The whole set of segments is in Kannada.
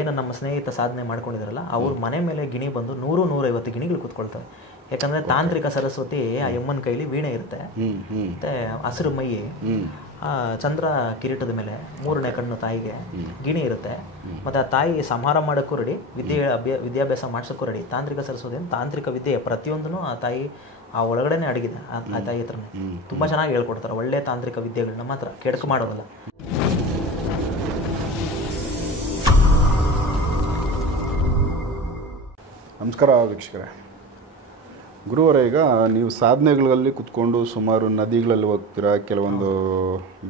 ಏನು ನಮ್ಮ ಸ್ನೇಹಿತ ಸಾಧನೆ ಮಾಡ್ಕೊಂಡಿದಾರಲ್ಲ ಅವ್ರ ಮನೆ ಮೇಲೆ ಗಿಣಿ ಬಂದು 100-150 ಗಿಣಿಗಳು ಕೂತ್ಕೊಳ್ತವೆ. ಯಾಕಂದ್ರೆ ತಾಂತ್ರಿಕ ಸರಸ್ವತಿ ಆ ಯಮ್ಮನ ಕೈಲಿ ವೀಣೆ ಇರುತ್ತೆ, ಮತ್ತೆ ಹಸಿರು ಮೈ, ಚಂದ್ರ ಕಿರೀಟದ ಮೇಲೆ 3ನೇ ಕಣ್ಣು ತಾಯಿಗೆ ಗಿಣಿ ಇರುತ್ತೆ. ಮತ್ತೆ ಆ ತಾಯಿ ಸಂಹಾರ ಮಾಡೋಕ್ಕೂ ರೆಡಿ, ವಿದ್ಯಾಭ್ಯಾಸ ಮಾಡ್ಸೋಕ್ಕೂ ರೆಡಿ. ತಾಂತ್ರಿಕ ಸರಸ್ವತಿ ತಾಂತ್ರಿಕ ವಿದ್ಯೆ ಪ್ರತಿಯೊಂದೂ ಆ ತಾಯಿ ಆ ಒಳಗಡೆನೆ ಅಡಗಿದೆ. ಆ ತಾಯಿ ಹತ್ರನೇ ತುಂಬಾ ಚೆನ್ನಾಗಿ ಹೇಳ್ಕೊಡ್ತಾರೆ. ಒಳ್ಳೆ ತಾಂತ್ರಿಕ ವಿದ್ಯೆಗಳನ್ನ ಮಾತ್ರ ಕೆಡಕು ಮಾಡೋದಲ್ಲ. ನಮಸ್ಕಾರ ವೀಕ್ಷಕರೇ. ಗುರುವರೇ, ಈಗ ನೀವು ಸಾಧನೆಗಳಲ್ಲಿ ಕುತ್ಕೊಂಡು ಸುಮಾರು ನದಿಗಳಲ್ಲಿ ಹೋಗ್ತೀರಾ, ಕೆಲವೊಂದು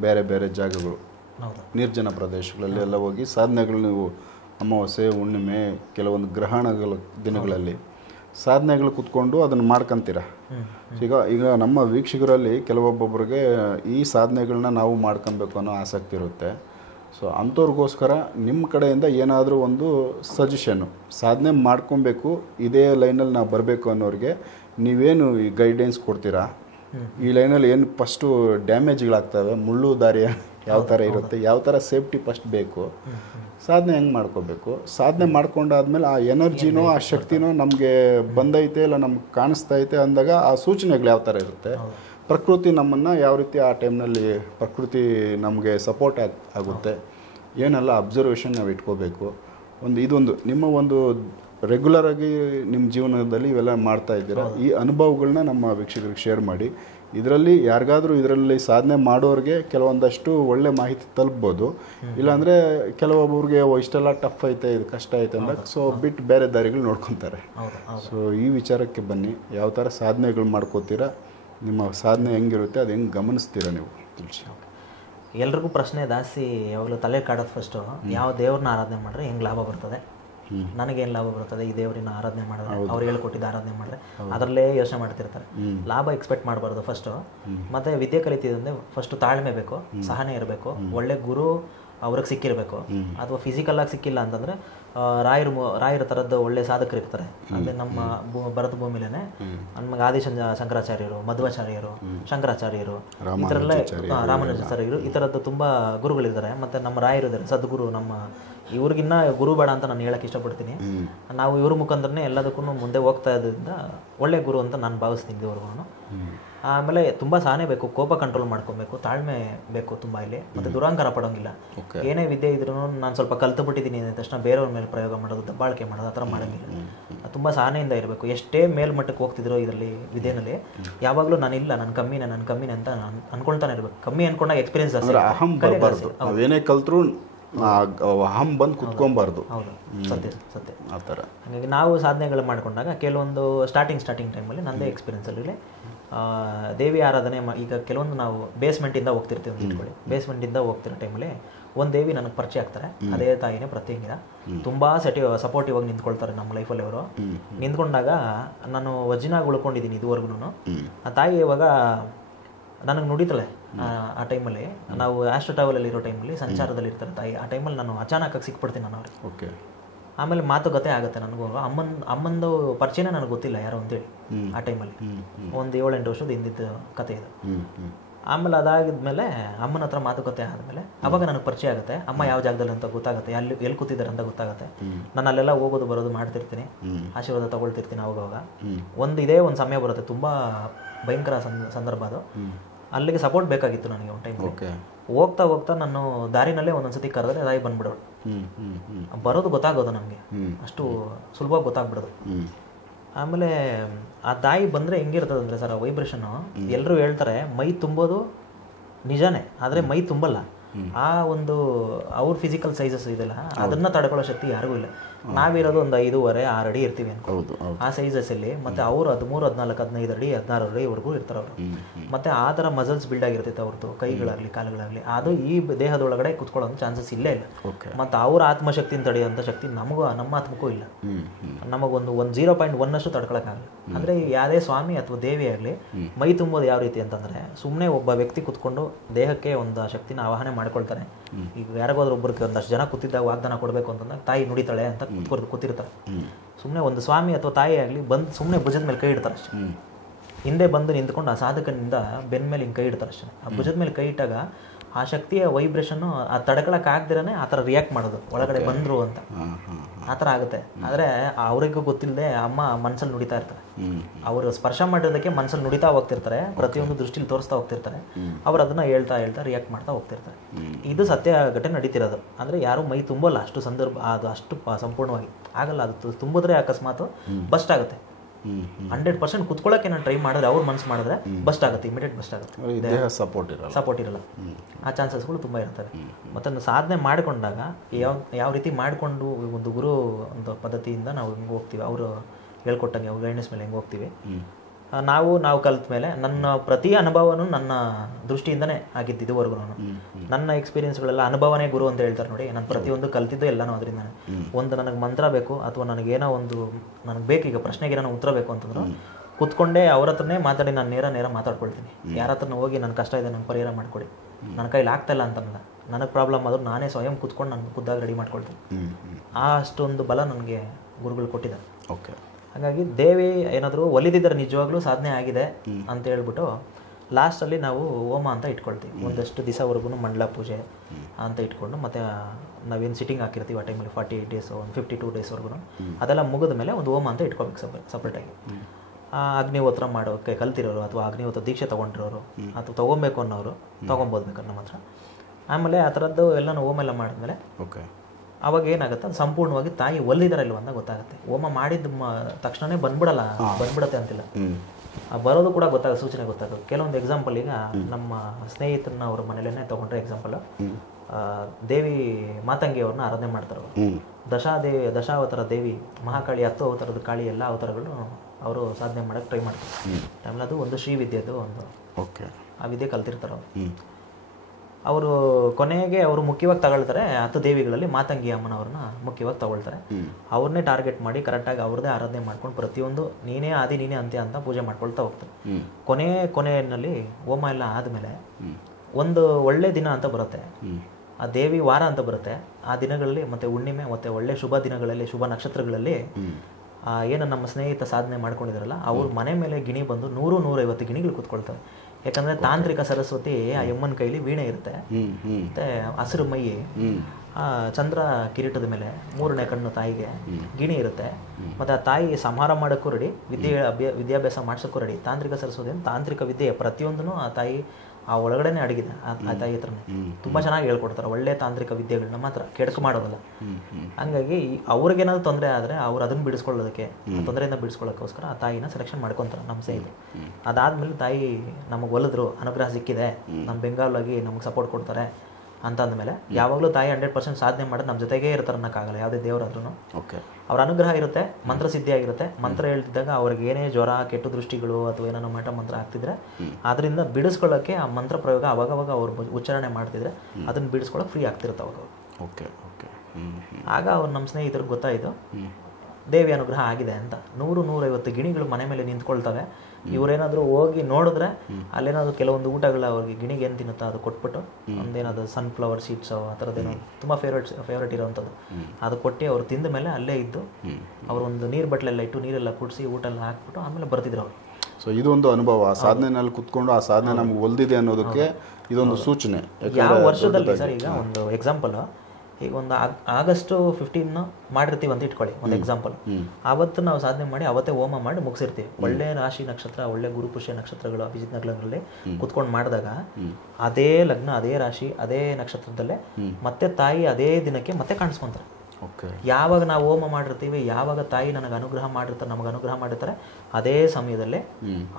ಬೇರೆ ಬೇರೆ ಜಾಗಗಳು, ನಿರ್ಜನ ಪ್ರದೇಶಗಳಲ್ಲಿ ಎಲ್ಲ ಹೋಗಿ ಸಾಧನೆಗಳು ನೀವು ಅಮಾವಾಸ್ಯೆ, ಹುಣ್ಣಿಮೆ, ಕೆಲವೊಂದು ಗ್ರಹಣಗಳ ದಿನಗಳಲ್ಲಿ ಸಾಧನೆಗಳು ಕುತ್ಕೊಂಡು ಅದನ್ನು ಮಾಡ್ಕೊತೀರ. ಈಗ ನಮ್ಮ ವೀಕ್ಷಕರಲ್ಲಿ ಕೆಲವೊಬ್ಬೊಬ್ಬರಿಗೆ ಈ ಸಾಧನೆಗಳನ್ನ ನಾವು ಮಾಡ್ಕೊಬೇಕು ಅನ್ನೋ ಆಸಕ್ತಿ ಇರುತ್ತೆ. ಸೊ ಅಂಥವ್ರಿಗೋಸ್ಕರ ನಿಮ್ಮ ಕಡೆಯಿಂದ ಏನಾದರೂ ಒಂದು ಸಜೆಷನ್ನು, ಸಾಧನೆ ಮಾಡ್ಕೊಬೇಕು, ಇದೇ ಲೈನಲ್ಲಿ ನಾವು ಬರಬೇಕು ಅನ್ನೋರಿಗೆ ನೀವೇನು ಈ ಗೈಡೆನ್ಸ್ ಕೊಡ್ತೀರಾ? ಈ ಲೈನಲ್ಲಿ ಏನು ಫಸ್ಟು ಡ್ಯಾಮೇಜ್ಗಳಾಗ್ತವೆ, ಮುಳ್ಳು ದಾರಿ ಯಾವ ಥರ ಇರುತ್ತೆ, ಯಾವ ಥರ ಸೇಫ್ಟಿ ಫಸ್ಟ್ ಬೇಕು, ಸಾಧನೆ ಹೆಂಗೆ ಮಾಡ್ಕೋಬೇಕು, ಸಾಧನೆ ಮಾಡ್ಕೊಂಡಾದ್ಮೇಲೆ ಆ ಎನರ್ಜಿನೋ ಆ ಶಕ್ತಿನೋ ನಮಗೆ ಬಂದೈತೆ ಇಲ್ಲ ನಮ್ಗೆ ಕಾಣಿಸ್ತಾ ಐತೆ ಅಂದಾಗ ಆ ಸೂಚನೆಗಳು ಯಾವ ಥರ ಇರುತ್ತೆ, ಪ್ರಕೃತಿ ನಮ್ಮನ್ನು ಯಾವ ರೀತಿ ಆ ಟೈಮ್ನಲ್ಲಿ ಪ್ರಕೃತಿ ನಮಗೆ ಸಪೋರ್ಟ್ ಆಗುತ್ತೆ, ಏನೆಲ್ಲ ಅಬ್ಸರ್ವೇಷನ್ ನಾವು ಇಟ್ಕೋಬೇಕು, ಇದೊಂದು ನಿಮ್ಮ ಒಂದು ರೆಗ್ಯುಲರಾಗಿ ನಿಮ್ಮ ಜೀವನದಲ್ಲಿ ಇವೆಲ್ಲ ಮಾಡ್ತಾ ಇದ್ದೀರಾ. ಈ ಅನುಭವಗಳನ್ನ ನಮ್ಮ ವೀಕ್ಷಕರಿಗೆ ಶೇರ್ ಮಾಡಿ. ಇದರಲ್ಲಿ ಯಾರಿಗಾದರೂ ಇದರಲ್ಲಿ ಸಾಧನೆ ಮಾಡೋರಿಗೆ ಕೆಲವೊಂದಷ್ಟು ಒಳ್ಳೆ ಮಾಹಿತಿ ತಲುಪ್ಬೋದು. ಇಲ್ಲಾಂದರೆ ಕೆಲವೊಬ್ಬರಿಗೆ ಇಷ್ಟೆಲ್ಲ ಟಫ್ ಐತೆ, ಇದು ಕಷ್ಟ ಐತೆ ಅಂದಾಗ ಸೊ ಬಿಟ್ಟು ಬೇರೆ ದಾರಿಗಳು ನೋಡ್ಕೊತಾರೆ. ಸೊ ಈ ವಿಚಾರಕ್ಕೆ ಬನ್ನಿ, ಯಾವ ಥರ ಸಾಧನೆಗಳು ಮಾಡ್ಕೋತೀರಾ, ನಿಮ್ಮ ಸಾಧನೆ ಹೆಂಗಿರುತ್ತೆ, ಅದು ಹೆಂಗೆ ಗಮನಿಸ್ತೀರಾ ನೀವು ತಿಳಿಸಿ. ಎಲ್ರಿಗೂ ಪ್ರಶ್ನೆ ಜಾಸ್ತಿ ಯಾವಾಗಲೂ ತಲೆ ಕಾಡೋದು ಫಸ್ಟು, ಯಾವ ದೇವ್ರನ್ನ ಆರಾಧನೆ ಮಾಡಿದ್ರೆ ಹೆಂಗೆ ಲಾಭ ಬರ್ತದೆ, ನನಗೇನು ಲಾಭ ಬರ್ತದೆ, ಈ ದೇವ್ರನ್ನ ಆರಾಧನೆ ಮಾಡಿದ್ರೆ, ಅವ್ರು ಹೇಳ್ಕೊಟ್ಟಿದ್ದು ಆರಾಧನೆ ಮಾಡಿದ್ರೆ ಅದರಲ್ಲೇ ಯೋಚನೆ ಮಾಡ್ತಿರ್ತಾರೆ. ಲಾಭ ಎಕ್ಸ್ಪೆಕ್ಟ್ ಮಾಡಬಾರ್ದು ಫಸ್ಟು. ಮತ್ತೆ ವಿದ್ಯೆ ಕಲಿತಿದ್ದಂದ್ರೆ ಫಸ್ಟು ತಾಳ್ಮೆ ಬೇಕು, ಸಹನೆ ಇರಬೇಕು, ಒಳ್ಳೆ ಗುರು ಅವ್ರಿಗೆ ಸಿಕ್ಕಿರಬೇಕು. ಅಥವಾ ಫಿಸಿಕಲ್ ಆಗಿ ಸಿಕ್ಕಿಲ್ಲ ಅಂತಂದ್ರೆ ರಾಯರ ಥರದ್ದು ಒಳ್ಳೆ ಸಾಧಕರು ಇರ್ತಾರೆ. ಅಂದರೆ ನಮ್ಮ ಭರತ ಭೂಮಿಲೇನೆ ನಮಗೆ ಶಂಕರಾಚಾರ್ಯರು, ಮಧ್ವಾಚಾರ್ಯರು, ಶಂಕರಾಚಾರ್ಯರು, ಈ ಥರ ಎಲ್ಲ ರಾಮಾನುಜಾಚಾರ್ಯರು, ಈ ಥರದ್ದು ತುಂಬ ಗುರುಗಳಿದ್ದಾರೆ. ಮತ್ತು ನಮ್ಮ ರಾಯರು ಇದ್ದಾರೆ, ಸದ್ಗುರು. ನಮ್ಮ ಇವ್ರಿಗಿನ್ನ ಗುರು ಬೇಡ ಅಂತ ನಾನು ಹೇಳಕ್ಕೆ ಇಷ್ಟಪಡ್ತೀನಿ. ನಾವು ಇವ್ರ ಮುಖಾಂತರನೇ ಎಲ್ಲದಕ್ಕೂ ಮುಂದೆ ಹೋಗ್ತಾ ಇರೋದ್ರಿಂದ ಒಳ್ಳೆ ಗುರು ಅಂತ ನಾನು ಭಾವಿಸ್ತೀನಿ ಇವ್ರಿಗೂ. ಆಮೇಲೆ ತುಂಬ ಸಹನೆ ಬೇಕು, ಕೋಪ ಕಂಟ್ರೋಲ್ ಮಾಡ್ಕೊಬೇಕು, ತಾಳ್ಮೆ ಬೇಕು ತುಂಬ ಇಲ್ಲಿ. ಮತ್ತು ದುರಹಂಕಾರ ಪಡೋಂಗಿಲ್ಲ. ಏನೇ ವಿದ್ಯೆ ಇದ್ರೂ ನಾನು ಸ್ವಲ್ಪ ಕಲ್ತು ಬಿಟ್ಟಿದ್ದೀನಿ ಅಂದ ತಕ್ಷಣ ಬೇರೆಯವ್ರ ಮೇಲೆ ಪ್ರಯೋಗ ಮಾಡೋದು, ದಬ್ಬಾಳಿಕೆ ಮಾಡೋದು ಆ ಥರ ಮಾಡೋಂಗಿಲ್ಲ. ತುಂಬ ಸಹನೆಯಿಂದ ಇರಬೇಕು. ಎಷ್ಟೇ ಮೇಲ್ಮಟ್ಟಕ್ಕೆ ಹೋಗ್ತಿದ್ರು ಇದರಲ್ಲಿ ವಿದ್ಯೆನಲ್ಲಿ ಯಾವಾಗಲೂ ನಾನಿಲ್ಲ, ನಾನು ಕಮ್ಮಿನೇ ಅಂತ ನಾನು ಅನ್ಕೊಳ್ತಾನೆ ಇರಬೇಕು. ಕಮ್ಮಿ ಅನ್ಕೊಂಡಾಗ ಎಕ್ಸ್ಪೀರಿಯನ್ಸ್ ಏನೇ ಕಲ್ತ್ರು ಅಹಂ ಬಂದು ಕುತ್ಕೊಬಾರ್ದು. ಹೌದು, ಸತ್ಯ ಆ ಥರ. ಹಾಗಾಗಿ ನಾವು ಸಾಧನೆಗಳು ಮಾಡ್ಕೊಂಡಾಗ ಕೆಲವೊಂದು ಸ್ಟಾರ್ಟಿಂಗ್ ಟೈಮಲ್ಲಿ ನನ್ನದೇ ಎಕ್ಸ್ಪೀರಿಯನ್ಸಲ್ಲಿ ದೇವಿ ಆರಾಧನೆ ಈಗ ಕೆಲವೊಂದು ನಾವು ಬೇಸ್ಮೆಂಟಿಂದ ಹೋಗ್ತಿರ್ತೀವಿ ಅಂತ ಇಟ್ಕೊಳ್ಳಿ. ಬೇಸ್ಮೆಂಟಿಂದ ಹೋಗ್ತಿರೋ ಟೈಮಲ್ಲಿ ಒಂದು ದೇವಿ ನನಗೆ ಪರಿಚಯ ಆಗ್ತಾರೆ. ಅದೇ ತಾಯಿನೇ ಪ್ರತ್ಯೇಕಿದ ತುಂಬ ಸಪೋರ್ಟಿವ್ ಆಗಿ ನಿಂತ್ಕೊಳ್ತಾರೆ ನಮ್ಮ ಲೈಫಲ್ಲಿ. ಅವರು ನಿಂತ್ಕೊಂಡಾಗ ನಾನು ವಜ್ಜಿನಾಗಿ ಉಳ್ಕೊಂಡಿದ್ದೀನಿ ಇದುವರೆಗೂ. ಆ ತಾಯಿ ಇವಾಗ ನನಗೆ ನುಡಿತಾಳೆ. ಆ ಟೈಮಲ್ಲಿ ನಾವು ಆಸ್ಟ್ರೋ ಟ್ರಾವೆಲಲ್ಲಿ ಇರೋ ಟೈಮಲ್ಲಿ ಸಂಚಾರದಲ್ಲಿ ಇರ್ತಾರೆ ತಾಯಿ. ಆ ಟೈಮಲ್ಲಿ ನಾನು ಅಚಾನಕ್ಕಾಗಿ ಸಿಕ್ಬಿಡ್ತೀನಿ ನಾನು ಅವ್ರಿಗೆ. ಓಕೆ. ಆಮೇಲೆ ಮಾತುಕತೆ ಆಗುತ್ತೆ ನನಗೂ. ಅಮ್ಮಂದು ಪರಿಚಯನೇ ನನಗೆ ಗೊತ್ತಿಲ್ಲ ಯಾರು ಅಂತೇಳಿ ಆ ಟೈಮಲ್ಲಿ. ಒಂದು 7-8 ವರ್ಷದ ಹಿಂದಿದ್ದ ಕತೆ ಇದು. ಆಮೇಲೆ ಅದಾಗಿದ್ಮೇಲೆ ಅಮ್ಮನ ಹತ್ರ ಮಾತುಕತೆ ಆದಮೇಲೆ ಅವಾಗ ನನಗೆ ಪರಿಚಯ ಆಗುತ್ತೆ. ಅಮ್ಮ ಯಾವ ಜಾಗದಲ್ಲಿ ಅಂತ ಗೊತ್ತಾಗುತ್ತೆ, ಎಲ್ಲಿ ಕೂತಿದ್ದಾರೆ ಅಂತ ಗೊತ್ತಾಗುತ್ತೆ. ನಾನು ಅಲ್ಲೆಲ್ಲ ಹೋಗೋದು ಬರೋದು ಮಾಡ್ತಿರ್ತೀನಿ, ಆಶೀರ್ವಾದ ತಗೊಳ್ತಿರ್ತೀನಿ ಅವಾಗವಾಗ. ಒಂದು ಸಮಯ ಬರುತ್ತೆ, ತುಂಬ ಭಯಂಕರ ಸಂದರ್ಭ ಅದು. ಅಲ್ಲಿಗೆ ಸಪೋರ್ಟ್ ಬೇಕಾಗಿತ್ತು ನನಗೆ ಒಂದು ಟೈಮ್. ಹೋಗ್ತಾ ನಾನು ದಾರಿನಲ್ಲೇ ಒಂದೊಂದ್ಸತಿ ಕರೆದ್ರೆ ತಾಯಿ ಬಂದ್ಬಿಡೋಳು. ಬರೋದು ಗೊತ್ತಾಗೋದು ನನಗೆ, ಅಷ್ಟು ಸುಲಭವಾಗಿ ಗೊತ್ತಾಗ್ಬಿಡೋದು. ಆಮೇಲೆ ಆ ತಾಯಿ ಬಂದರೆ ಹೆಂಗಿರ್ತದೆ ಅಂದರೆ ಸರ್, ಆ ವೈಬ್ರೇಷನ್ನು ಎಲ್ಲರೂ ಹೇಳ್ತಾರೆ ಮೈ ತುಂಬೋದು ನಿಜಾನೇ, ಆದರೆ ಮೈ ತುಂಬಲ್ಲ. ಆ ಒಂದು ಅವ್ರ ಫಿಸಿಕಲ್ ಸೈಜಸ್ ಇದೆಲ್ಲ ಅದನ್ನ ತಡ್ಕೊಳ್ಳೋ ಶಕ್ತಿ ಯಾರಿಗೂ ಇಲ್ಲ. ನಾವಿರೋದು ಒಂದು 5.5-6 ಅಡಿ ಇರ್ತೀವಿ ಅನ್ಕೋದು ಆ ಸೈಜಸ್ಸಲ್ಲಿ. ಮತ್ತು ಅವರು 13, 14, 15 ಅಡಿ 16 ಅಡಿವರೆಗೂ ಇರ್ತಾರೆ ಅವರು. ಮತ್ತು ಆ ಥರ ಮಸಲ್ಸ್ ಬಿಲ್ಡ್ ಆಗಿರ್ತೈತೆ ಅವ್ರದ್ದು, ಕೈಗಳಾಗಲಿ ಕಾಲುಗಳಾಗಲಿ. ಅದು ಈ ದೇಹದೊಳಗಡೆ ಕುತ್ಕೊಳ್ಳೋ ಚಾನ್ಸಸ್ ಇಲ್ಲೇ ಇಲ್ಲ. ಮತ್ತು ಅವ್ರ ಆತ್ಮಶಕ್ತಿನ ತಡೆಯುವಂಥ ಶಕ್ತಿ ನಮ್ಮ ಆತ್ಮಕ್ಕೂ ಇಲ್ಲ. ನಮಗೊಂದು 0.1 ಅಷ್ಟು ತಡ್ಕೊಳಕ್ಕಾಗಲ್ಲ. ಅಂದರೆ ಯಾವುದೇ ಸ್ವಾಮಿ ಅಥವಾ ದೇವಿ ಆಗಲಿ ಮೈ ತುಂಬೋದು ಯಾವ ರೀತಿ ಅಂತಂದರೆ, ಸುಮ್ಮನೆ ಒಬ್ಬ ವ್ಯಕ್ತಿ ಕುತ್ಕೊಂಡು ದೇಹಕ್ಕೆ ಒಂದು ಶಕ್ತಿನ ಆವಾಹನೆ ಮಾಡ್ಕೊಳ್ತಾನೆ. ಈಗ ಯಾರಿಗಾದ್ರೂ ಒಬ್ಬರಿಗೆ ಒಂದಷ್ಟು ಜನ ಕೂತಿದ್ದಾಗ ವಾಗ್ದಾನ ಕೊಡಬೇಕು ಅಂತಂದಾಗ ತಾಯಿ ನುಡಿತಾಳೆ ಅಂತ ಕೂತಿರ್ತಾರೆ. ಸುಮ್ಮನೆ ಒಂದು ಸ್ವಾಮಿ ಅಥವಾ ತಾಯಿ ಆಗಲಿ ಬಂದು ಸುಮ್ಮನೆ ಭುಜದ ಮೇಲೆ ಕೈ ಇಡ್ತಾರೆ ಅಷ್ಟೇ. ಹಿಂದೆ ಬಂದು ನಿಂತ್ಕೊಂಡು ಆ ಸಾಧಕನಿಂದ ಬೆನ್ನ ಮೇಲೆ ಹಿಂಗೆ ಕೈ ಇಡ್ತಾರೆ ಅಷ್ಟೇ. ಆ ಭುಜದ ಮೇಲೆ ಕೈ ಇಟ್ಟಾಗ ಆ ಶಕ್ತಿಯ ವೈಬ್ರೇಷನ್ನು ಆ ತಡ್ಕೊಳಕ್ಕೆ ಆಗ್ದಿರೇ ಆ ಥರ ರಿಯಾಕ್ಟ್ ಮಾಡೋದು ಒಳಗಡೆ ಬಂದರು ಅಂತ ಆ ಥರ ಆಗುತ್ತೆ. ಆದರೆ ಅವರಿಗೂ ಗೊತ್ತಿಲ್ಲದೆ ಅಮ್ಮ ಮನಸ್ಸಲ್ಲಿ ನುಡಿತಾ ಇರ್ತಾರೆ. ಅವರು ಸ್ಪರ್ಶ ಮಾಡಿರೋದಕ್ಕೆ ಮನಸ್ಸಲ್ಲಿ ನುಡಿತಾ ಹೋಗ್ತಿರ್ತಾರೆ, ಪ್ರತಿಯೊಂದು ದೃಷ್ಟಿಲಿ ತೋರಿಸ್ತಾ ಹೋಗ್ತಿರ್ತಾರೆ. ಅವ್ರು ಅದನ್ನು ಹೇಳ್ತಾ ರಿಯಾಕ್ಟ್ ಮಾಡ್ತಾ ಹೋಗ್ತಿರ್ತಾರೆ. ಇದು ಸತ್ಯ ಘಟನೆ ನಡೀತಿರೋದು. ಅಂದರೆ ಯಾರೂ ಮೈ ತುಂಬೋಲ್ಲ ಅಷ್ಟು ಸಂದರ್ಭ, ಅದು ಅಷ್ಟು ಸಂಪೂರ್ಣವಾಗಿ ಆಗಲ್ಲ. ಅದು ತುಂಬಿದ್ರೆ ಅಕಸ್ಮಾತ್ ಬಸ್ಟ್ ಆಗುತ್ತೆ. 100% ಕುತ್ಕೊಳ್ಳೋಕೆ ನಾನು ಟ್ರೈ ಮಾಡಿದ್ರೆ ಅವ್ರ ಮನಸ್ಸು ಮಾಡಿದ್ರೆ ಬಸ್ಟ್ ಆಗುತ್ತೆ, ಇಮಿಡಿಯೇಟ್ ಬಸ್ಟ್ ಆಗುತ್ತೆ. ಸಪೋರ್ಟ್ ಇರಲ್ಲ. ಆ ಚಾನ್ಸಸ್ಗಳು ತುಂಬ ಇರ್ತವೆ. ಮತ್ತು ಸಾಧನೆ ಮಾಡಿಕೊಂಡಾಗ ಯಾವ ರೀತಿ ಮಾಡಿಕೊಂಡು ಒಂದು ಗುರು ಒಂದು ಪದ್ಧತಿಯಿಂದ ನಾವು ಹೆಂಗೆ ಹೋಗ್ತೀವಿ, ಅವರು ಹೇಳ್ಕೊಟ್ಟಂಗೆ ಅವ್ರ ಗೈಡೆನ್ಸ್ ಮೇಲೆ ಹೆಂಗೆ ಹೋಗ್ತೀವಿ, ನಾವು ಕಲಿತ ಮೇಲೆ ನನ್ನ ಪ್ರತಿ ಅನುಭವನೂ ನನ್ನ ದೃಷ್ಟಿಯಿಂದನೇ ಆಗಿದ್ದು ಇದುವರೆಗೂ. ನನ್ನ ಎಕ್ಸ್ಪೀರಿಯನ್ಸ್ಗಳೆಲ್ಲ ಅನುಭವನೇ ಗುರು ಅಂತ ಹೇಳ್ತಾರೆ ನೋಡಿ. ನಾನು ಪ್ರತಿಯೊಂದು ಕಲ್ತಿದ್ದು ಎಲ್ಲನೂ ಅದರಿಂದನೇ. ಒಂದು ನನಗೆ ಮಂತ್ರ ಬೇಕು ಅಥವಾ ನನಗೇನೋ ಒಂದು ನನಗೆ ಬೇಕೀಗ ಪ್ರಶ್ನೆಗೆ ಏನೋ ಉತ್ತರ ಬೇಕು ಅಂತಂದ್ರು ಕುತ್ಕೊಂಡೇ ಅವ್ರ ಹತ್ರನೇ ಮಾತಾಡಿ ನಾನು ನೇರ ಮಾತಾಡ್ಕೊಳ್ತೀನಿ. ಯಾರ ಹತ್ರನ ಹೋಗಿ ನನ್ನ ಕಷ್ಟ ಇದೆ ನಂಗೆ ಪರಿಹಾರ ಮಾಡಿಕೊಡಿ, ನನ್ನ ಕೈಲಿ ಆಗ್ತಾಯಿಲ್ಲ ಅಂತಂದ ನನಗೆ ಪ್ರಾಬ್ಲಮ್ ಆದರೂ ನಾನೇ ಸ್ವಯಂ ಕುತ್ಕೊಂಡು ನಾನು ಖುದ್ದಾಗಿ ರೆಡಿ ಮಾಡ್ಕೊಳ್ತೀನಿ. ಅಷ್ಟೊಂದು ಬಲ ನನಗೆ ಗುರುಗಳು ಕೊಟ್ಟಿದ್ದಾರೆ. ಓಕೆ. ಹಾಗಾಗಿ ದೇವಿ ಏನಾದರೂ ಒಲಿದಿದ್ದರೆ ನಿಜವಾಗ್ಲೂ ಸಾಧನೆ ಆಗಿದೆ ಅಂತ ಹೇಳ್ಬಿಟ್ಟು ಲಾಸ್ಟಲ್ಲಿ ನಾವು ಹೋಮ ಅಂತ ಇಟ್ಕೊಳ್ತೀವಿ. ಒಂದಷ್ಟು ದಿವಸವರೆಗೂ ಮಂಡಲ ಪೂಜೆ ಅಂತ ಇಟ್ಕೊಂಡು ಮತ್ತೆ ನಾವೇನು ಸಿಟ್ಟಿಂಗ್ ಹಾಕಿರ್ತೀವಿ ಆ ಟೈಮಲ್ಲಿ 48 ಡೇಸು, ಒಂದು 52 ಡೇಸ್ವರೆಗೂ ಅದೆಲ್ಲ ಮುಗಿದ ಮೇಲೆ ಒಂದು ಹೋಮ ಅಂತ ಇಟ್ಕೋಬೇಕು ಸಪ್ರೇಟಾಗಿ. ಅಗ್ನಿಹೋತ್ರ ಮಾಡೋಕ್ಕೆ ಕಲ್ತಿರೋರು ಅಥವಾ ಅಗ್ನಿಹೋತ್ರ ದೀಕ್ಷೆ ತೊಗೊಂಡಿರೋರು ಅಥವಾ ತೊಗೊಬೇಕು ಅನ್ನೋರು ತೊಗೊಬೋದು ಬೇಕಾದ್ರೆ ನಮ್ಮ ಹತ್ರ. ಆಮೇಲೆ ಆ ಥರದ್ದು ಎಲ್ಲ ಹೋಮ ಎಲ್ಲ ಮಾಡಿದ್ಮೇಲೆ ಅವಾಗ ಏನಾಗುತ್ತೆ, ಅದು ಸಂಪೂರ್ಣವಾಗಿ ತಾಯಿ ಒಲಿದಾರ ಇಲ್ವ ಅಂತ ಗೊತ್ತಾಗುತ್ತೆ. ಹೋಮ ಮಾಡಿದ ತಕ್ಷಣವೇ ಬಂದ್ಬಿಡತ್ತೆ ಅಂತಿಲ್ಲ, ಬರೋದು ಕೂಡ ಗೊತ್ತಾಗುತ್ತೆ, ಸೂಚನೆ ಗೊತ್ತಾಗುತ್ತೆ. ಕೆಲವೊಂದು ಎಕ್ಸಾಂಪಲ್ ಈಗ ನಮ್ಮ ಸ್ನೇಹಿತರನ್ನ ಅವ್ರ ಮನೇಲೇ ತೊಗೊಂಡ್ರೆ ಎಕ್ಸಾಂಪಲ್, ದೇವಿ ಮಾತಂಗಿ ಅವ್ರನ್ನ ಆರಾಧನೆ ಮಾಡ್ತಾರೆ. ದಶಾವತಾರ ದೇವಿ ಮಹಾಕಾಳಿ 10 ಅವತಾರದ ಕಾಳಿ ಎಲ್ಲ ಅವತಾರಗಳು ಅವರು ಸಾಧನೆ ಮಾಡೋಕ್ಕೆ ಟ್ರೈ ಮಾಡ್ತಾರೆ. ಆಮೇಲೆ ಅದು ಒಂದು ಶ್ರೀ ವಿದ್ಯೆದು ಒಂದು ಆ ವಿದ್ಯೆ ಕಲ್ತಿರ್ತಾರೆ ಅವರು. ಕೊನೆಗೆ ಅವರು ಮುಖ್ಯವಾಗಿ ತಗೊಳ್ತಾರೆ 10 ದೇವಿಗಳಲ್ಲಿ ಮಾತಂಗಿ ಅಮ್ಮನವ್ರನ್ನ ಮುಖ್ಯವಾಗಿ ತಗೊಳ್ತಾರೆ. ಅವ್ರನ್ನೇ ಟಾರ್ಗೆಟ್ ಮಾಡಿ ಕರೆಕ್ಟಾಗಿ ಅವ್ರದ್ದೇ ಆರಾಧನೆ ಮಾಡ್ಕೊಂಡು ಪ್ರತಿಯೊಂದು ನೀನೇ ಆದಿ ನೀನೇ ಅಂತ್ಯ ಅಂತ ಪೂಜೆ ಮಾಡ್ಕೊಳ್ತಾ ಹೋಗ್ತಾರೆ. ಕೊನೆಯಲ್ಲಿ ಹೋಮ ಎಲ್ಲ ಆದಮೇಲೆ ಒಂದು ಒಳ್ಳೆ ದಿನ ಅಂತ ಬರುತ್ತೆ, ಆ ದೇವಿ ವಾರ ಅಂತ ಬರುತ್ತೆ. ಆ ದಿನಗಳಲ್ಲಿ ಮತ್ತೆ ಹುಣ್ಣಿಮೆ ಮತ್ತೆ ಒಳ್ಳೆ ಶುಭ ದಿನಗಳಲ್ಲಿ ಶುಭ ನಕ್ಷತ್ರಗಳಲ್ಲಿ ಏನು ನಮ್ಮ ಸ್ನೇಹಿತ ಸಾಧನೆ ಮಾಡ್ಕೊಂಡಿದಾರಲ್ಲ ಅವ್ರ ಮನೆ ಮೇಲೆ ಗಿಣಿ ಬಂದು 100-150 ಗಿಣಿಗಳು ಕೂತ್ಕೊಳ್ತವೆ. ಯಾಕಂದ್ರೆ ತಾಂತ್ರಿಕ ಸರಸ್ವತಿ ಆ ಯಮ್ಮನ ಕೈಲಿ ವೀಣೆ ಇರುತ್ತೆ, ಮತ್ತೆ ಹಸಿರು ಮೈ, ಚಂದ್ರ ಕಿರೀಟದ ಮೇಲೆ 3ನೇ ಕಣ್ಣು ತಾಯಿಗೆ ಗಿಣಿ ಇರುತ್ತೆ. ಮತ್ತೆ ಆ ತಾಯಿ ಸಂಹಾರ ಮಾಡೋಕ್ಕೂ ರೆಡಿ, ವಿದ್ಯಾಭ್ಯಾಸ ಮಾಡ್ಸೋಕ್ಕೂ ರೆಡಿ. ತಾಂತ್ರಿಕ ಸರಸ್ವತಿ ತಾಂತ್ರಿಕ ವಿದ್ಯೆ ಪ್ರತಿಯೊಂದೂ ಆ ತಾಯಿ ಆ ಒಳಗಡೆನೆ ಅಡಗಿದೆ. ಆ ತಾಯಿ ಹತ್ರನೇ ತುಂಬ ಚೆನ್ನಾಗಿ ಹೇಳ್ಕೊಡ್ತಾರೆ. ಒಳ್ಳೆ ತಾಂತ್ರಿಕ ವಿದ್ಯೆಗಳನ್ನ ಮಾತ್ರ ಕೆಡಕು ಮಾಡೋದಲ್ಲ. ಹಂಗಾಗಿ ಅವ್ರಿಗೇನಾದ್ರು ತೊಂದರೆ ಆದರೆ ಅವ್ರು ಅದನ್ನು ಬಿಡಿಸ್ಕೊಳ್ಳೋದಕ್ಕೆ, ತೊಂದರೆಯಿಂದ ಬಿಡಿಸ್ಕೊಳ್ಳೋಕ್ಕೋಸ್ಕರ ಆ ತಾಯಿನ ಸೆಲೆಕ್ಷನ್ ಮಾಡ್ಕೊತಾರೆ ನಮ್ಮ ಸೈಡ್. ಅದಾದ್ಮೇಲೆ ತಾಯಿ ನಮಗೆ ಒಲಿದ್ರು, ಅನುಗ್ರಹ ಸಿಕ್ಕಿದೆ, ನಮ್ಮ ಬೆಂಗಾಲಾಗಿ ನಮಗೆ ಸಪೋರ್ಟ್ ಕೊಡ್ತಾರೆ ಅಂತ ಅಂದಮೇಲೆ ಯಾವಾಗಲೂ ತಾಯಿ 100% ಸಾಧನೆ ಮಾಡೋದು ನಮ್ಮ ಜೊತೆಗೇ ಇರ್ತಾರೆ ಅನ್ನೋಕ್ಕಾಗಲ್ಲ. ಯಾವುದೇ ದೇವರಾದ್ರೂ ಅವ್ರ ಅನುಗ್ರಹ ಇರುತ್ತೆ, ಮಂತ್ರ ಸಿದ್ಧಿ ಆಗಿರುತ್ತೆ. ಮಂತ್ರ ಹೇಳ್ತಿದ್ದಾಗ ಅವ್ರಿಗೆ ಏನೇ ಜ್ವರ, ಕೆಟ್ಟು ದೃಷ್ಟಿಗಳು ಅಥವಾ ಏನೋ ಮಾಟ ಮಂತ್ರ ಆಗ್ತಿದ್ರೆ ಅದರಿಂದ ಬಿಡಿಸ್ಕೊಳ್ಳೋಕ್ಕೆ ಆ ಮಂತ್ರ ಪ್ರಯೋಗ ಅವಾಗವಾಗ ಅವ್ರು ಉಚ್ಚಾರಣೆ ಮಾಡ್ತಿದ್ರೆ ಅದನ್ನು ಬಿಡಿಸ್ಕೊಳ್ಳೋಕೆ ಫ್ರೀ ಆಗ್ತಿರುತ್ತೆ ಅವಾಗ. ಆಗ ಅವ್ರು ನಮ್ಮ ಸ್ನೇಹಿತರಿಗೆ ಗೊತ್ತಾಯಿತು ದೇವಿ ಅನುಗ್ರಹ ಆಗಿದೆ ಅಂತ. 100-150 ಗಿಣಿಗಳು ಮನೆ ಮೇಲೆ ನಿಂತ್ಕೊಳ್ತವೆ. ಇವರೇನಾದರೂ ಹೋಗಿ ನೋಡಿದ್ರೆ ಅಲ್ಲೇನಾದ್ರು ಕೆಲವೊಂದು ಊಟಗಳ ಅವ್ರಿಗೆ ಗಿಣಿಗೆ ಏನು ತಿನ್ನುತ್ತಾ ಅದು ಕೊಟ್ಬಿಟ್ಟು ಒಂದೇನಾದ್ರು ಸನ್ಫ್ಲವರ್ ಸೀಡ್ಸು ಆ ಥರದ್ದೇನೋ ತುಂಬ ಫೇವ್ರೇಟ್ ಇರೋವಂಥದ್ದು ಅದು ಕೊಟ್ಟು ಅವ್ರು ತಿಂದ ಮೇಲೆ ಅಲ್ಲೇ ಇದ್ದು ಅವ್ರು ಒಂದು ನೀರು ಬಟ್ಲೆಲ್ಲ ಇಟ್ಟು ನೀರೆಲ್ಲ ಕುಡಿಸಿ ಊಟ ಎಲ್ಲ ಹಾಕ್ಬಿಟ್ಟು ಆಮೇಲೆ ಬರ್ತಿದ್ರು ಅವರು. ಸೊ ಇದೊಂದು ಅನುಭವ, ಸಾಧನೆನಲ್ಲಿ ಕುತ್ಕೊಂಡು ಆ ಸಾಧನೆ ನಮ್ಗೆ ಒಲ್ದಿದೆ ಅನ್ನೋದಕ್ಕೆ ಇದೊಂದು ಸೂಚನೆ. ಯಾವ ವರ್ಷದಲ್ಲಿ ಸರ್, ಈಗ ಒಂದು ಎಕ್ಸಾಂಪಲ್, ಈಗ ಒಂದು ಆಗಸ್ಟ್ 15 ಮಾಡಿರ್ತೀವಿ ಅಂತ ಇಟ್ಕೊಳ್ಳಿ, ಒಂದು ಎಕ್ಸಾಂಪಲ್. ಆವತ್ತು ನಾವು ಸಾಧನೆ ಮಾಡಿ ಅವತ್ತೇ ಹೋಮ ಮಾಡಿ ಮುಗಿಸಿರ್ತೀವಿ. ಒಳ್ಳೆ ರಾಶಿ ನಕ್ಷತ್ರ, ಒಳ್ಳೆ ಗುರು ಪುಷ್ಯ ನಕ್ಷತ್ರಗಳು ಅಭಿಜಿತ್ ನಕ್ಷತ್ರಗಳಲ್ಲಿ ಕುತ್ಕೊಂಡು ಮಾಡಿದಾಗ ಅದೇ ಲಗ್ನ, ಅದೇ ರಾಶಿ, ಅದೇ ನಕ್ಷತ್ರದಲ್ಲೇ ಮತ್ತೆ ತಾಯಿ ಅದೇ ದಿನಕ್ಕೆ ಮತ್ತೆ ಕಾಣಿಸ್ಕೊಂತಾರೆ. ಯಾವಾಗ ನಾವು ಹೋಮ ಮಾಡಿರ್ತೀವಿ, ಯಾವಾಗ ತಾಯಿ ನನಗೆ ಅನುಗ್ರಹ ಮಾಡಿರ್ತಾರೆ, ನಮಗೆ ಅನುಗ್ರಹ ಮಾಡಿರ್ತಾರೆ, ಅದೇ ಸಮಯದಲ್ಲೇ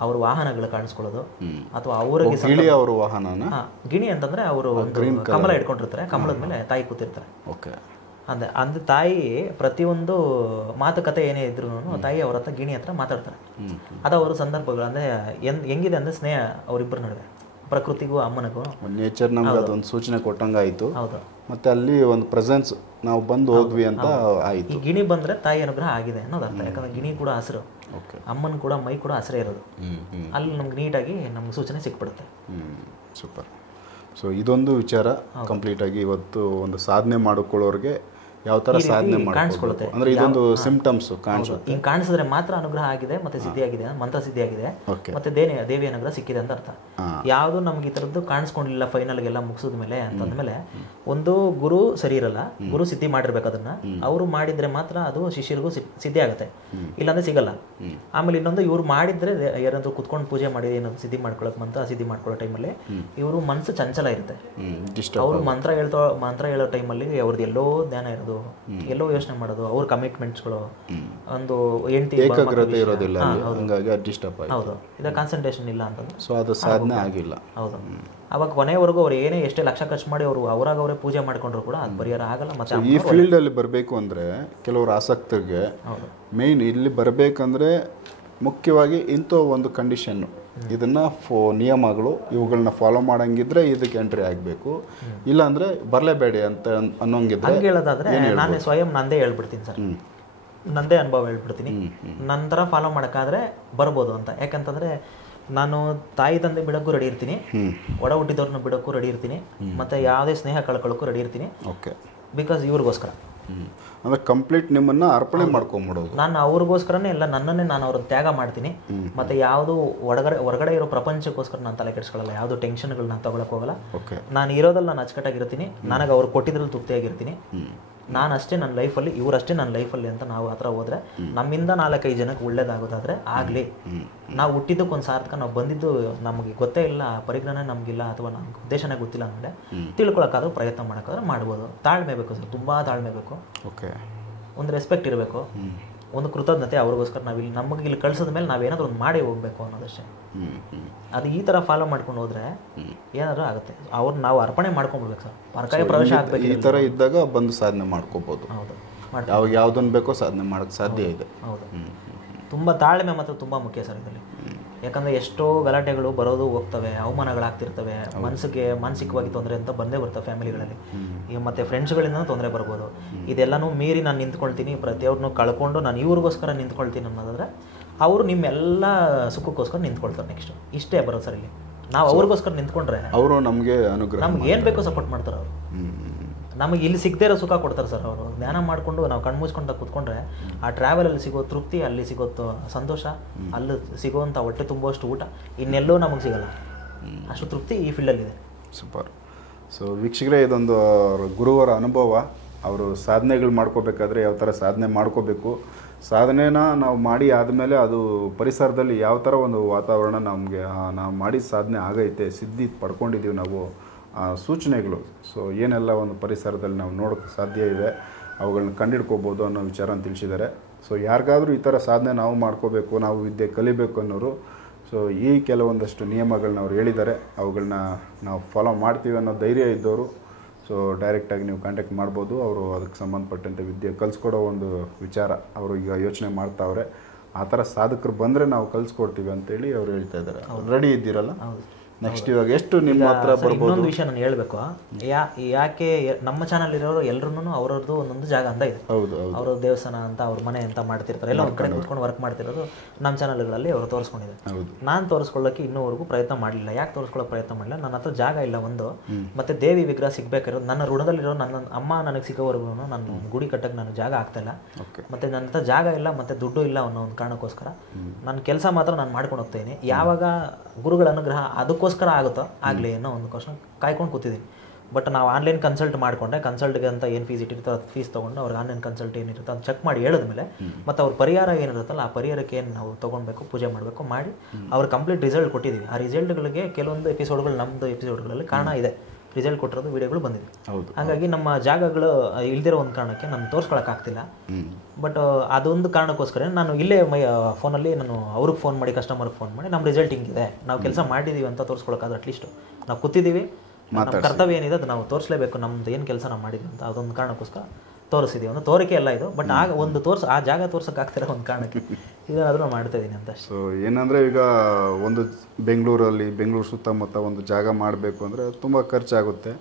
ಅವ್ರ ವಾಹನಗಳು ಕಾಣಿಸ್ಕೊಳ್ಳೋದು ಅಥವಾ ಅವರಿಗೆ ಗಿಣಿ ಅಂತಂದ್ರೆ ಅವರು ಕಮಲ ಇಟ್ಕೊಂಡಿರ್ತಾರೆ, ಕಮಲದ ಮೇಲೆ ತಾಯಿ ಕೂತಿರ್ತಾರೆ. ಅಂದ್ರೆ ತಾಯಿ ಪ್ರತಿಯೊಂದು ಮಾತುಕತೆ ಏನೇ ಇದ್ರು ತಾಯಿ ಅವ್ರ ಹತ್ರ ಗಿಣಿ ಹತ್ರ ಮಾತಾಡ್ತಾರೆ. ಅದು ಅವ್ರ ಸಂದರ್ಭಗಳು ಅಂದ್ರೆ ಹೆಂಗಿದೆ ಅಂದ್ರೆ ಸ್ನೇಹ ಅವರಿಬ್ಬರ ನಡುವೆ, ಪ್ರಕೃತಿಗೂ ಅಮ್ಮನಿಗೂ ನೇಚರ್ ನಮ್ಗೆ ಅದೊಂದು ಸೂಚನೆ ಕೊಟ್ಟಂಗಾಯಿತು. ಹೌದು. ಮತ್ತೆ ಅಲ್ಲಿ ಒಂದು ಪ್ರೆಸೆನ್ಸ್ ನಾವು ಬಂದು ಹೋದ್ವಿ ಅಂತ ಆಯಿತು. ಈ ಗಿಣಿ ಬಂದ್ರೆ ತಾಯಿ ಅನುಗ್ರಹ ಆಗಿದೆ ಅನ್ನೋದು ಅರ್ಥ. ಯಾಕಂದ್ರೆ ಗಿಣಿ ಕೂಡ ಹಸಿರು, ಅಮ್ಮನ ಕೂಡ ಮೈ ಕೂಡ ಹಸಿರೇ ಇರೋದು. ಅಲ್ಲಿ ನಮ್ಗೆ ನೀಟಾಗಿ ನಮ್ಗೆ ಸೂಚನೆ ಸಿಕ್ಬಿಡುತ್ತೆ. ಸೂಪರ್. ಸೊ ಇದೊಂದು ವಿಚಾರ ಕಂಪ್ಲೀಟಾಗಿ ಇವತ್ತು ಒಂದು ಸಾಧನೆ ಮಾಡಿಕೊಳ್ಳೋರಿಗೆ ಯಾವ ತರ ಈ ರೀತಿ ಸಾಧನೆ ಕಾಣಿಸ್ಕೊಳ್ಳುತ್ತೆ. ಅಂದ್ರೆ ಇದೊಂದು ಸಿಂಪ್ಟಮ್ಸ್ ಕಾಣಿಸುತ್ತೆ. ಹಿಂಗೆ ಕಾಣಿಸಿದ್ರೆ ಮಾತ್ರ ಅನುಗ್ರಹ ಆಗಿದೆ, ಮತ್ತೆ ಸಿದ್ಧಿ ಆಗಿದೆ, ಮಂತ್ರ ಸಿದ್ಧಿ ಆಗಿದೆ, ಓಕೆ. ಮತ್ತೆ ದೇವಿ ಅನುಗ್ರಹ ಸಿಕ್ಕಿದೆ ಅಂತ ಅರ್ಥ. ಯಾವುದು ನಮ್ಗೆ ಈ ಥರದ್ದು ಕಾಣಿಸ್ಕೊಂಡಿಲ್ಲ ಫೈನಲ್ಗೆಲ್ಲ ಮುಗಿಸಿದ ಮೇಲೆ ಅಂತಂದ್ಮೇಲೆ ಒಂದು ಗುರು ಸರಿ ಇರಲ್ಲ, ಗುರು ಸಿದ್ಧಿ ಮಾಡಿರ್ಬೇಕು ಅದನ್ನ. ಅವರು ಮಾಡಿದ್ರೆ ಮಾತ್ರ ಅದು ಶಿಷ್ಯರಿಗೂ ಸಿದ್ಧಿ ಆಗುತ್ತೆ, ಇಲ್ಲಾಂದ್ರೆ ಸಿಗಲ್ಲ. ಆಮೇಲೆ ಇನ್ನೊಂದು ಇವ್ರು ಮಾಡಿದ್ರೆ ಯಾರಾದ್ರೂ ಕುತ್ಕೊಂಡು ಪೂಜೆ ಮಾಡಿ ಏನಾದ್ರು ಸಿದ್ಧಿ ಮಾಡ್ಕೊಳಕ್ ಮಂತ್ರ ಸಿದ್ಧಿ ಮಾಡ್ಕೊಳ್ಳೋ ಟೈಮಲ್ಲಿ ಇವರು ಮನಸ್ಸು ಚಂಚಲ ಇರುತ್ತೆ. ಅವರು ಮಂತ್ರ ಹೇಳೋ ಟೈಮಲ್ಲಿ ಅವ್ರದ್ದು ಎಲ್ಲೋ ಧ್ಯಾನ ಇರೋದು, ಎಲ್ಲೋ ಯೋಚನೆ ಮಾಡೋದು, ಅವ್ರ ಕಮಿಟ್ಮೆಂಟ್ಸ್ಗಳು, ಒಂದು ಏಕಾಗ್ರತೆ ಇರೋದಿಲ್ಲ, ಹಂಗಾಗಿ ಡಿಸ್ಟರ್ಬ್ ಆಯ್ತು. ಹೌದು, ಇದು ಕಾನ್ಸಂಟ್ರೇಷನ್ ಇಲ್ಲ ಅಂತಂದ್ರೆ ಸೊ ಅದು ಸಾಧನೆ ಆಗಿಲ್ಲ. ಹೌದು, ಅವಾಗ ಕೊನೆವರೆಗೂ ಅವ್ರು ಏನೇ ಎಷ್ಟೇ ಲಕ್ಷ ಖರ್ಚು ಮಾಡಿ ಅವರು ಅವರಾಗ ಅವರೇ ಪೂಜೆ ಮಾಡ್ಕೊಂಡ್ರು ಕೂಡ ಅದು ಪರಿಹಾರ ಆಗಲ್ಲ. ಮತ್ತೆ ಈ ಫೀಲ್ಡ್ ಅಲ್ಲಿ ಬರಬೇಕು ಅಂದ್ರೆ ಕೆಲವರು ಆಸಕ್ತರಿಗೆ ಮೇನ್ ಇಲ್ಲಿ ಬರಬೇಕಂದ್ರೆ ಮುಖ್ಯವಾಗಿ ಇಂಥ ಒಂದು ಕಂಡೀಷನ್ನು, ಇದನ್ನ ನಿಯಮಗಳು ಇವುಗಳನ್ನ ಫಾಲೋ ಮಾಡಂಗಿದ್ರೆ ಇದಕ್ಕೆ ಎಂಟ್ರಿ ಆಗಬೇಕು, ಇಲ್ಲಾಂದ್ರೆ ಬರಲೇಬೇಡಿ ಅಂತ ಅನ್ನೋಂಗಿದ್ರೆ. ಹಂಗೆ ಹೇಳೋದಾದ್ರೆ ನಾನೇ ಸ್ವಯಂ ನಂದೇ ಹೇಳ್ಬಿಡ್ತೀನಿ ಸರ್, ನಂದೇ ಅನುಭವ ಹೇಳ್ಬಿಡ್ತೀನಿ. ನಂತರ ಫಾಲೋ ಮಾಡೋಕ್ಕಾದ್ರೆ ಬರ್ಬೋದು ಅಂತ. ಯಾಕಂತಂದ್ರೆ ನಾನು ತಾಯಿ ತಂದೆ ಬಿಡೋಕ್ಕೂ ರೆಡಿ ಇರ್ತೀನಿ, ಒಡ ಹುಟ್ಟಿದವ್ರನ್ನ ಬಿಡೋಕ್ಕೂ ರೆಡಿ ಇರ್ತೀನಿ, ಮತ್ತೆ ಯಾವುದೇ ಸ್ನೇಹ ಕಳ್ಕೊಳ್ಳೋಕ್ಕೂ ರೆಡಿ ಇರ್ತೀನಿ. ಓಕೆ, ಬಿಕಾಸ್ ಇವ್ರಿಗೋಸ್ಕರ ಅಂದ್ರೆ ಕಂಪ್ಲೀಟ್ ನಿಮ್ಮನ್ನ ಅರ್ಪಣೆ ಮಾಡ್ಕೊಂಡ್ಬಿಡೋದು. ನಾನು ಅವ್ರಿಗೋಸ್ಕರನೇ ಎಲ್ಲ ನನ್ನನ್ನೇ ನಾನು ಅವ್ರನ್ನ ತ್ಯಾಗ ಮಾಡ್ತೀನಿ. ಮತ್ತೆ ಯಾವುದು ಹೊರಗಡೆ ಇರೋ ಪ್ರಪಂಚಕ್ಕೋಸ್ಕರ ನಾನು ತಲೆ ಕೆಡಿಸ್ಕೊಳ್ಳಲ್ಲ, ಯಾವುದು ಟೆನ್ಷನ್ಗಳು ನಾನು ತಗೊಳಕ್ ಹೋಗಲ್ಲ. ನಾನು ಇರೋದ್ರಲ್ಲಿ ನಾನು ಅಚ್ಚುಕಟ್ಟಾಗಿರ್ತೀನಿ, ನನಗೆ ಅವ್ರು ಕೊಟ್ಟಿದ್ರಲ್ಲಿ ತೃಪ್ತಿಯಾಗಿರ್ತೀನಿ. ನಾನು ಅಷ್ಟೇ ನನ್ನ ಲೈಫಲ್ಲಿ, ಇವರಷ್ಟೇ ನನ್ನ ಲೈಫಲ್ಲಿ ಅಂತ ನಾವು ಹತ್ರ ಹೋದ್ರೆ ನಮ್ಮಿಂದ 4-5 ಜನಕ್ಕೆ ಒಳ್ಳೇದಾಗೋದಾದ್ರೆ ಆಗಲಿ. ನಾವು ಹುಟ್ಟಿದ್ದಕ್ಕೊಂದು ಸಾರ್ಥಕ, ನಾವು ಬಂದಿದ್ದು ನಮಗೆ ಗೊತ್ತೇ ಇಲ್ಲ, ಪರಿಜ್ಞಾನ ನಮಗಿಲ್ಲ, ಅಥವಾ ನಮ್ಗೆ ಉದ್ದೇಶನೇ ಗೊತ್ತಿಲ್ಲ ಅಂದರೆ ತಿಳ್ಕೊಳಕ್ಕಾದ್ರೂ ಪ್ರಯತ್ನ ಮಾಡೋಕ್ಕಾದ್ರೆ ಮಾಡ್ಬೋದು. ತಾಳ್ಮೆ ಬೇಕು ಸರ್, ತುಂಬ ತಾಳ್ಮೆ ಬೇಕು. ಓಕೆ, ಒಂದು ರೆಸ್ಪೆಕ್ಟ್ ಇರಬೇಕು, ಒಂದು ಕೃತಜ್ಞತೆ ಅವ್ರಿಗೋಸ್ಕರ ನಾವಿಲ್ಲಿ ನಮಗೆ ಇಲ್ಲಿ ಕಳ್ಸಿದ ಮೇಲೆ ನಾವೇನಾದ್ರೂ ಒಂದು ಮಾಡಿ ಹೋಗ್ಬೇಕು ಅನ್ನೋದಷ್ಟೇ. ಅದು ಈ ಥರ ಫಾಲೋ ಮಾಡ್ಕೊಂಡು ಹೋದ್ರೆ ಏನಾದರೂ ಆಗುತ್ತೆ. ನಾವು ಅರ್ಪಣೆ ಮಾಡ್ಕೊಂಡ್ಬಿಡ್ಬೇಕು ಸರ್, ಪರಕಾಯ ಪ್ರವೇಶ ಆಗಬೇಕು. ಈ ಥರ ಇದ್ದಾಗ ಬಂದು ಸಾಧನೆ ಮಾಡ್ಕೋಬೋದು. ಹೌದು, ಯಾವಾಗ ಯಾವುದನ್ನು ಬೇಕೋ ಸಾಧನೆ ಮಾಡೋಕ್ಕೆ ಸಾಧ್ಯ ಇದೆ. ಹೌದು, ತುಂಬ ತಾಳ್ಮೆ ಮಾತ್ರ ತುಂಬ ಮುಖ್ಯ ಸರ್ ಇದರಲ್ಲಿ. ಯಾಕಂದರೆ ಎಷ್ಟೋ ಗಲಾಟೆಗಳು ಬರೋದು ಹೋಗ್ತವೆ, ಅವಮಾನಗಳಾಗ್ತಿರ್ತವೆ, ಮಾನಸಿಕವಾಗಿ ತೊಂದರೆ ಅಂತ ಬಂದೇ ಬರ್ತವೆ ಫ್ಯಾಮಿಲಿಗಳಲ್ಲಿ. ಈಗ ಮತ್ತೆ ಫ್ರೆಂಡ್ಸ್ಗಳಿಂದ ತೊಂದರೆ ಬರ್ಬೋದು. ಇದೆಲ್ಲನೂ ಮೀರಿ ನಾನು ನಿಂತ್ಕೊಳ್ತೀನಿ, ಪ್ರತಿಯೊಬ್ಬರನ್ನು ಕಳ್ಕೊಂಡು ನಾನು ಇವ್ರಿಗೋಸ್ಕರ ನಿಂತ್ಕೊಳ್ತೀನಿ ಅನ್ನೋದಾದ್ರೆ ಅವರು ನಿಮ್ಮೆಲ್ಲ ಸುಖಕ್ಕೋಸ್ಕರ ನಿಂತ್ಕೊಳ್ತಾರೆ. ನೆಕ್ಸ್ಟ್ ಇಷ್ಟೇ ಬರೋದು ಸರ್. ಇಲ್ಲಿ ನಾವು ಅವ್ರಿಗೋಸ್ಕರ ನಿಂತ್ಕೊಂಡ್ರೆ ಅವರು ನಮಗೆ ಅನುಗ್ರಹ, ನಮ್ಗೆ ಏನು ಬೇಕೋ ಸಪೋರ್ಟ್ ಮಾಡ್ತಾರೆ ಅವರು. ನಮಗೆ ಇಲ್ಲಿ ಸಿಗದೇ ಇರೋ ಸುಖ ಕೊಡ್ತಾರೆ ಸರ್ ಅವರು. ಧ್ಯಾನ ಮಾಡಿಕೊಂಡು ನಾವು ಕಣ್ಮುಚ್ಕೊಂಡು ಕೂತ್ಕೊಂಡ್ರೆ ಆ ಟ್ರಾವೆಲಲ್ಲಿ ಸಿಗೋ ತೃಪ್ತಿ, ಅಲ್ಲಿ ಸಿಗೋ ಸಂತೋಷ, ಅಲ್ಲಿ ಸಿಗೋವಂಥ ಹೊಟ್ಟೆ ತುಂಬುವಷ್ಟು ಊಟ ಇನ್ನೆಲ್ಲೋ ನಮಗೆ ಸಿಗಲ್ಲ. ಅಷ್ಟು ತೃಪ್ತಿ ಈ ಫೀಲ್ಡಲ್ಲಿದೆ. ಸೂಪರ್. ಸೊ ವೀಕ್ಷಕರೇ, ಇದೊಂದು ಗುರುವರ ಅನುಭವ. ಅವರು ಸಾಧನೆಗಳು ಮಾಡ್ಕೋಬೇಕಾದ್ರೆ ಯಾವ ಥರ ಸಾಧನೆ ಮಾಡ್ಕೋಬೇಕು, ಸಾಧನೆನ ನಾವು ಮಾಡಿ ಆದಮೇಲೆ ಅದು ಪರಿಸರದಲ್ಲಿ ಯಾವ ಥರ ಒಂದು ವಾತಾವರಣ ನಮಗೆ ನಾವು ಮಾಡಿದ ಸಾಧನೆ ಆಗೈತೆ, ಸಿದ್ಧಿ ಪಡ್ಕೊಂಡಿದ್ದೀವಿ ನಾವು, ಸೂಚನೆಗಳು, ಸೊ ಏನೆಲ್ಲ ಒಂದು ಪರಿಸರದಲ್ಲಿ ನಾವು ನೋಡೋಕ್ಕೆ ಸಾಧ್ಯ ಇದೆ, ಅವುಗಳನ್ನ ಕಂಡಿಡ್ಕೋಬೋದು ಅನ್ನೋ ವಿಚಾರನ ತಿಳಿಸಿದ್ದಾರೆ. ಸೊ ಯಾರಿಗಾದರೂ ಈ ಥರ ಸಾಧನೆ ನಾವು ಮಾಡ್ಕೋಬೇಕು, ನಾವು ವಿದ್ಯೆ ಕಲಿಬೇಕು ಅನ್ನೋರು, ಸೊ ಈ ಕೆಲವೊಂದಷ್ಟು ನಿಯಮಗಳನ್ನ ಅವ್ರು ಹೇಳಿದ್ದಾರೆ, ಅವುಗಳನ್ನ ನಾವು ಫಾಲೋ ಮಾಡ್ತೀವಿ ಅನ್ನೋ ಧೈರ್ಯ ಇದ್ದವರು ಸೊ ಡೈರೆಕ್ಟಾಗಿ ನೀವು ಕಾಂಟ್ಯಾಕ್ಟ್ ಮಾಡ್ಬೋದು. ಅವರು ಅದಕ್ಕೆ ಸಂಬಂಧಪಟ್ಟಂತೆ ವಿದ್ಯೆ ಕಲಿಸ್ಕೊಡೋ ಒಂದು ವಿಚಾರ ಅವರು ಈಗ ಯೋಚನೆ ಮಾಡ್ತಾವ್ರೆ. ಆ ಥರ ಸಾಧಕರು ಬಂದರೆ ನಾವು ಕಲಿಸ್ಕೊಡ್ತೀವಿ ಅಂತೇಳಿ ಅವ್ರು ಹೇಳ್ತಾ ಇದ್ದಾರೆ. ರೆಡಿ ಇದ್ದೀರಲ್ಲ? ನೆಕ್ಸ್ಟ್ ಇವಾಗ ಎಷ್ಟು ನಿಮ್ಮ ಹತ್ರ ಬರ್ಬೋದು? ಇನ್ನೊಂದು ವಿಷಯ ನಾನು ಹೇಳಬೇಕು, ಯಾಕೆ ನಮ್ಮ ಚಾನಲ್ ಇರೋರು ಎಲ್ಲರೂ ಅವ್ರವ್ರದ್ದು ಒಂದೊಂದು ಜಾಗ ಅಂತ ಇದೆ. ಅವ್ರ ದೇವಸ್ಥಾನ ಅಂತ, ಅವ್ರ ಮನೆ ಅಂತ ಮಾಡ್ತಿರ್ತಾರೆ, ಎಲ್ಲ ಒಂದು ಕಡೆ ಕೂತ್ಕೊಂಡು ವರ್ಕ್ ಮಾಡ್ತಿರೋದು ನಮ್ಮ ಚಾನಲ್ಗಳಲ್ಲಿ ಅವರು ತೋರಿಸ್ಕೊಂಡಿದ್ದಾರೆ. ನಾನು ತೋರಿಸ್ಕೊಳ್ಳೋಕೆ ಇನ್ನೂವರೆಗೂ ಪ್ರಯತ್ನ ಮಾಡಲಿಲ್ಲ. ಯಾಕೆ ತೋರಿಸ್ಕೊಳ್ಳೋಕೆ ಪ್ರಯತ್ನ ಮಾಡಲಿಲ್ಲ? ನನ್ನ ಹತ್ರ ಜಾಗ ಇಲ್ಲ ಒಂದು, ಮತ್ತೆ ದೇವಿ ವಿಗ್ರಹ ಸಿಗ್ಬೇಕಾಗಿರೋದು ನನ್ನ ಋಣದಲ್ಲಿರೋ ನನ್ನ ಅಮ್ಮ ನನಗೆ ಸಿಗೋವರೆಗೂ ನಾನು ಗುಡಿ ಕಟ್ಟಕ್ಕೆ ನನಗೆ ಜಾಗ ಆಗ್ತಾಯಿಲ್ಲ, ಮತ್ತೆ ನನ್ನ ಹತ್ರ ಜಾಗ ಇಲ್ಲ, ಮತ್ತೆ ದುಡ್ಡು ಇಲ್ಲ ಅನ್ನೋ ಒಂದು ಕಾರಣಕ್ಕೋಸ್ಕರ ನನ್ನ ಕೆಲಸ ಮಾತ್ರ ನಾನು ಮಾಡ್ಕೊಂಡು ಹೋಗ್ತಾಯಿದ್ದೀನಿ. ಯಾವಾಗ ಗುರುಗಳ ಅನುಗ್ರಹ ಅದಕ್ಕೋಸ್ಕರ ಆಗುತ್ತೋ ಆಗಲಿ ಅನ್ನೋ ಒಂದು ಕ್ವಶನ್ ಕಾಯ್ಕೊಂಡು ಕೂತಿದ್ದೀನಿ. ಬಟ್ ನಾವು ಆನ್ಲೈನ್ ಕನ್ಸಲ್ಟ್ ಮಾಡಿಕೊಂಡೆ, ಕನ್ಸಲ್ಟ್ಗೆ ಅಂತ ಏನು ಫೀಸ್ ಇಟ್ಟಿರ್ತೋ ಅದು ಫೀಸ್ ತೊಗೊಂಡು ಅವ್ರಿಗೆ ಆನ್ಲೈನ್ ಕನ್ಸಲ್ಟ್ ಏನಿರುತ್ತೋ ಅದು ಚೆಕ್ ಮಾಡಿ ಹೇಳಿದ್ಮೇಲೆ ಮತ್ತು ಅವ್ರ ಪರಿಹಾರ ಏನಿರುತ್ತಲ್ಲ ಆ ಪರಿಹಾರಕ್ಕೆ ಏನು ನಾವು ತೊಗೊಳ್ಬೇಕು, ಪೂಜೆ ಮಾಡಬೇಕು, ಮಾಡಿ ಅವ್ರ ಕಂಪ್ಲೀಟ್ ರಿಸಲ್ಟ್ ಕೊಟ್ಟಿದ್ದೀವಿ. ಆ ರಿಸಲ್ಟ್ಗಳಿಗೆ ಕೆಲವೊಂದು ಎಪಿಸೋಡ್ಗಳು, ನಮ್ಮದು ಎಪಿಸೋಡ್ಗಳಲ್ಲಿ ಕಾರಣ ಇದೆ, ರಿಸಲ್ಟ್ ಕೊಟ್ಟಿರೋದು ವಿಡಿಯೋಗಳು ಬಂದಿದೆ. ಹಾಗಾಗಿ ನಮ್ಮ ಜಾಗಗಳು ಇಲ್ದಿರೋ ಒಂದು ಕಾರಣಕ್ಕೆ ನಾನು ತೋರಿಸ್ಕೊಳಕ್ಕಾಗ್ತಿಲ್ಲ. ಬಟ್ ಅದೊಂದು ಕಾರಣಕ್ಕೋಸ್ಕರ ನಾನು ಇಲ್ಲೇ ಫೋನಲ್ಲಿ ನಾನು ಅವ್ರಿಗೆ ಫೋನ್ ಮಾಡಿ, ಕಸ್ಟಮರ್ಗೆ ಫೋನ್ ಮಾಡಿ ನಮ್ಮ ರಿಸಲ್ಟ್ ಹಿಂಗಿದೆ, ನಾವು ಕೆಲಸ ಮಾಡಿದ್ದೀವಿ ಅಂತ ತೋರಿಸ್ಕೊಳಕ್ಕಾದ್ರೆ ಅಟ್ಲೀಸ್ಟ್ ನಾವು ಕೂತಿದ್ದೀವಿ, ನಮ್ಮ ಕರ್ತವ್ಯ ಏನಿದೆ ಅದು ನಾವು ತೋರಿಸಲೇಬೇಕು, ನಮ್ದು ಏನು ಕೆಲಸ ನಾವು ಮಾಡಿದ್ವಿ ಅಂತ ಅದೊಂದು ಕಾರಣಕ್ಕೋಸ್ಕರ ತೋರಿಸಿದ್ದೀವಿ. ಒಂದು ತೋರಿಕೆ ಎಲ್ಲ ಇದು, ಬಟ್ ಆಗ ಒಂದು ಆ ಜಾಗ ತೋರ್ಸೋಕ್ಕಾಗ್ತಿರೋ ಒಂದು ಕಾರಣಕ್ಕೆ ಇದನ್ನಾದರೂ ನಾವು ಮಾಡ್ತಾ ಇದ್ದೀನಿ ಅಂತ. ಸೊ ಏನಂದರೆ ಈಗ ಒಂದು ಬೆಂಗಳೂರು ಸುತ್ತಮುತ್ತ ಒಂದು ಜಾಗ ಮಾಡಬೇಕು ಅಂದರೆ ತುಂಬ ಖರ್ಚಾಗುತ್ತೆ.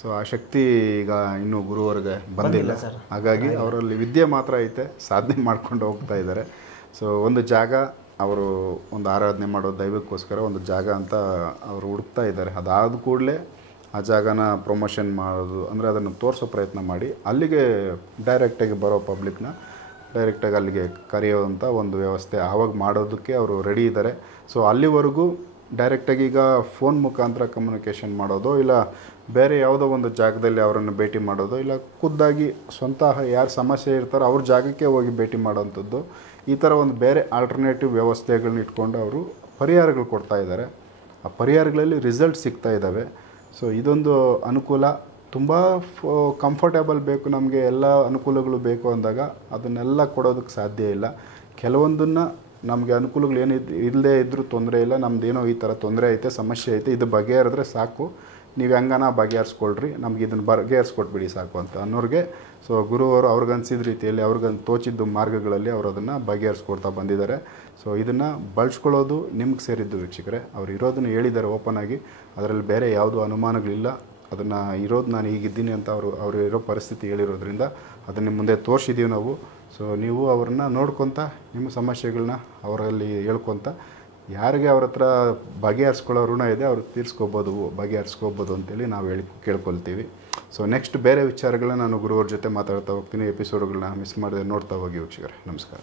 ಸೊ ಆ ಶಕ್ತಿ ಈಗ ಇನ್ನೂ ಗುರುವರೆಗೆ ಬಂದಿಲ್ಲ. ಹಾಗಾಗಿ ಅವರಲ್ಲಿ ವಿದ್ಯೆ ಮಾತ್ರ ಐತೆ, ಸಾಧನೆ ಮಾಡ್ಕೊಂಡು ಹೋಗ್ತಾ ಇದ್ದಾರೆ. ಸೊ ಒಂದು ಜಾಗ ಅವರು ಒಂದು ಆರಾಧನೆ ಮಾಡೋ ದೈವಕ್ಕೋಸ್ಕರ ಒಂದು ಜಾಗ ಅಂತ ಅವರು ಹುಡುಕ್ತಾ ಇದ್ದಾರೆ. ಅದಾದ ಕೂಡಲೇ ಆ ಜಾಗನ ಪ್ರಮೋಷನ್ ಮಾಡೋದು, ಅಂದರೆ ಅದನ್ನು ತೋರಿಸೋ ಪ್ರಯತ್ನ ಮಾಡಿ ಅಲ್ಲಿಗೆ ಡೈರೆಕ್ಟಾಗಿ ಬರೋ ಪಬ್ಲಿಕ್ನ ಡೈರೆಕ್ಟಾಗಿ ಅಲ್ಲಿಗೆ ಕರೆಯೋವಂಥ ಒಂದು ವ್ಯವಸ್ಥೆ ಆವಾಗ ಮಾಡೋದಕ್ಕೆ ಅವರು ರೆಡಿ ಇದ್ದಾರೆ. ಸೊ ಅಲ್ಲಿವರೆಗೂ ಡೈರೆಕ್ಟಾಗಿ ಈಗ ಫೋನ್ ಮುಖಾಂತರ ಕಮ್ಯುನಿಕೇಷನ್ ಮಾಡೋದು, ಇಲ್ಲ ಬೇರೆ ಯಾವುದೋ ಒಂದು ಜಾಗದಲ್ಲಿ ಅವರನ್ನು ಭೇಟಿ ಮಾಡೋದು, ಇಲ್ಲ ಖುದ್ದಾಗಿ ಸ್ವಂತ ಯಾರು ಸಮಸ್ಯೆ ಇರ್ತಾರೋ ಅವ್ರ ಜಾಗಕ್ಕೆ ಹೋಗಿ ಭೇಟಿ ಮಾಡೋವಂಥದ್ದು, ಈ ಥರ ಒಂದು ಬೇರೆ ಆಲ್ಟರ್ನೇಟಿವ್ ವ್ಯವಸ್ಥೆಗಳನ್ನ ಇಟ್ಕೊಂಡು ಅವರು ಪರಿಹಾರಗಳು ಕೊಡ್ತಾ ಇದ್ದಾರೆ. ಆ ಪರಿಹಾರಗಳಲ್ಲಿ ರಿಸಲ್ಟ್ ಸಿಗ್ತಾ ಇದ್ದಾವೆ. ಸೊ ಇದೊಂದು ಅನುಕೂಲ. ತುಂಬ ಕಂಫರ್ಟೇಬಲ್ ಬೇಕು, ನಮಗೆ ಎಲ್ಲ ಅನುಕೂಲಗಳು ಬೇಕು ಅಂದಾಗ ಅದನ್ನೆಲ್ಲ ಕೊಡೋದಕ್ಕೆ ಸಾಧ್ಯ ಇಲ್ಲ. ಕೆಲವೊಂದನ್ನು ನಮಗೆ ಅನುಕೂಲಗಳು ಏನು ಇಲ್ಲದೇ ಇದ್ದರೂ ತೊಂದರೆ ಇಲ್ಲ, ನಮ್ಮದೇನೋ ಈ ಥರ ತೊಂದರೆ ಐತೆ, ಸಮಸ್ಯೆ ಐತೆ, ಇದು ಬಗೆಹರಿದ್ರೆ ಸಾಕು, ನೀವು ಹೆಂಗನ ಬಗೆಹರಿಸ್ಕೊಳ್ರಿ, ನಮ್ಗೆ ಇದನ್ನು ಬಗೆಹರಿಸ್ಕೊಟ್ಬಿಡಿ ಸಾಕು ಅಂತ ಅನ್ನೋರಿಗೆ. ಸೊ ಗುರುವರು ಅವ್ರಿಗನ್ಸಿದ ರೀತಿಯಲ್ಲಿ ತೋಚಿದ್ದು ಮಾರ್ಗಗಳಲ್ಲಿ ಅವರು ಅದನ್ನು ಬಗೆಹರಿಸ್ಕೊಡ್ತಾ ಬಂದಿದ್ದಾರೆ. ಸೊ ಇದನ್ನು ಬಳಸ್ಕೊಳ್ಳೋದು ನಿಮ್ಗೆ ಸೇರಿದ್ದು ವೀಕ್ಷಕರೇ. ಅವ್ರು ಇರೋದನ್ನು ಹೇಳಿದ್ದಾರೆ ಓಪನ್ ಆಗಿ, ಅದರಲ್ಲಿ ಬೇರೆ ಯಾವುದೂ ಅನುಮಾನಗಳಿಲ್ಲ. ಅದನ್ನು ಇರೋದು ನಾನು ಹೀಗಿದ್ದೀನಿ ಅಂತ ಅವರು ಇರೋ ಪರಿಸ್ಥಿತಿ ಹೇಳಿರೋದ್ರಿಂದ ಅದನ್ನು ಮುಂದೆ ತೋರಿಸಿದ್ದೀವಿ ನಾವು. ಸೊ ನೀವು ಅವ್ರನ್ನ ನೋಡ್ಕೊತ ನಿಮ್ಮ ಸಮಸ್ಯೆಗಳನ್ನ ಅವರಲ್ಲಿ ಹೇಳ್ಕೊತ ಯಾರಿಗೆ ಅವ್ರ ಹತ್ರ ಬಗೆಹರಿಸ್ಕೊಳ್ಳೋ ಋಣ ಇದೆ ಅವ್ರು ಬಗೆಹರಿಸ್ಕೋಬೋದು ಅಂತೇಳಿ ನಾವು ಕೇಳ್ಕೊಳ್ತೀವಿ. ಸೊ ನೆಕ್ಸ್ಟ್ ಬೇರೆ ವಿಚಾರಗಳನ್ನ ನಾನು ಗುರುವ್ರ ಜೊತೆ ಮಾತಾಡ್ತಾ ಹೋಗ್ತೀನಿ. ಎಪಿಸೋಡ್ಗಳನ್ನ ಮಿಸ್ ಮಾಡದೆ ನೋಡ್ತಾ ಹೋಗಿ ವೀಕ್ಷಕರೇ. ನಮಸ್ಕಾರ.